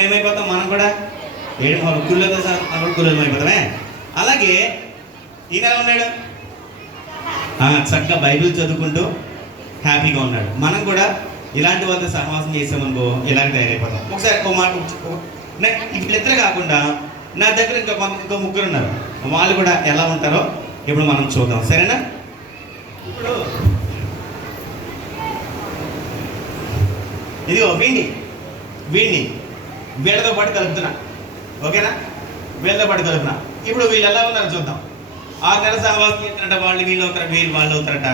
ఏమైపోతాం మనం కూడా గుళ్ళతో గుళ్ళం అయిపోతామే. అలాగే ఈయన ఎలా ఉన్నాడు? చక్కగా బైబిల్ చదువుకుంటూ హ్యాపీగా ఉన్నాడు. మనం కూడా ఇలాంటి వాళ్ళతో సహవాసం చేసామనుకో ఇలాంటి తయారైపోతాం. ఒకసారి ఒక మాట వీళ్ళిద్దరు కాకుండా నా దగ్గర ఇంకో ముగ్గురు ఉన్నారు. వాళ్ళు కూడా ఎలా ఉంటారో ఇప్పుడు మనం చూద్దాం, సరేనా? ఇప్పుడు ఇదిగో వీడిని వీళ్ళతో పాటు కలుపుతున్నా, ఓకేనా? వీళ్ళతో పాటు కలుపుతున్నా. ఇప్పుడు వీళ్ళు ఎలా ఉన్నారో చూద్దాం. 6 నెలల సహవాసం చేస్తారట వాళ్ళు, వీళ్ళు అవుతారట, వాళ్ళు అవుతారట.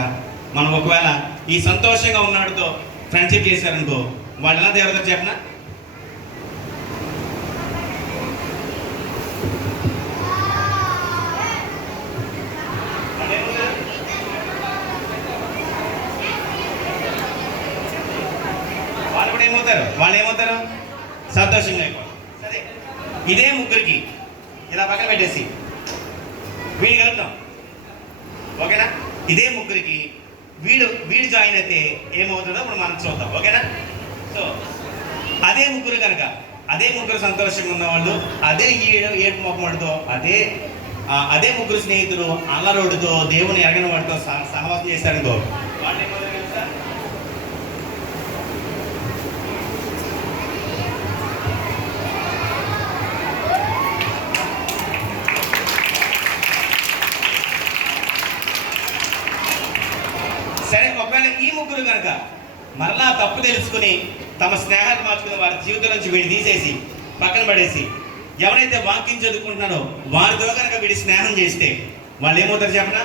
మనం ఒకవేళ ఈ సంతోషంగా ఉన్నాడుతో ఫ్రెండ్షిప్ చేశారనుకో వాళ్ళు ఎలా తయారవుతారు చెప్పనా? వాళ్ళు ఏమవుతారు? సంతోషంగా అయిపోతారు. సరే, ఇదే ముగ్గురికి ఇలా పక్కన పెట్టేసి వీడు కలుపుతాం, ఓకేనా? ఇదే ముగ్గురికి వీడు జాయిన్ అయితే ఏమవుతుందో ఇప్పుడు మనం చూద్దాం, ఓకేనా? సో అదే ముగ్గురు సంతోషంగా ఉన్నవాళ్ళు, అదే ఏడు మొక్కమడితో, అదే ముగ్గురు స్నేహితులు అల్లరోడ్డుతో దేవుని ఎరగని వాడితో సహవాసం చేశారనుకో వాళ్ళు ఏమవుతారు తెలుసా? సరే, ఒకవేళ ఈ ముగ్గురు కనుక మరలా తప్పు తెలుసుకుని తమ స్నేహాన్ని మార్చుకుని వారి జీవితం నుంచి వీడి తీసేసి పక్కన పడేసి ఎవరైతే వాక్యం చదువుకుంటున్నారో వారితో కనుక వీడి స్నేహం చేస్తే వాళ్ళు ఏమవుతారు చెప్పనా?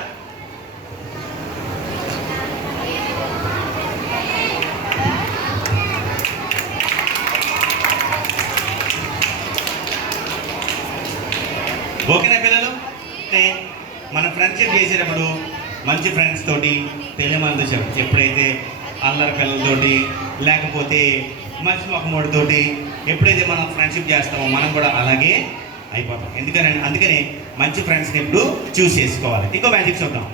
ఓకేనా పిల్లలు? అంటే మన ఫ్రెండ్షిప్ చేసేటప్పుడు మంచి ఫ్రెండ్స్ తోటి తెలియమంది ఎప్పుడైతే అల్లరి పిల్లలతోటి లేకపోతే మంచి మొక్కమోడితోటి ఎప్పుడైతే మనం ఫ్రెండ్షిప్ చేస్తామో మనం కూడా అలాగే అయిపోతాం. అందుకనే మంచి ఫ్రెండ్స్ని ఎప్పుడు చూస్ చేసుకోవాలి. ఇంకో మ్యాజిక్ చూద్దాం.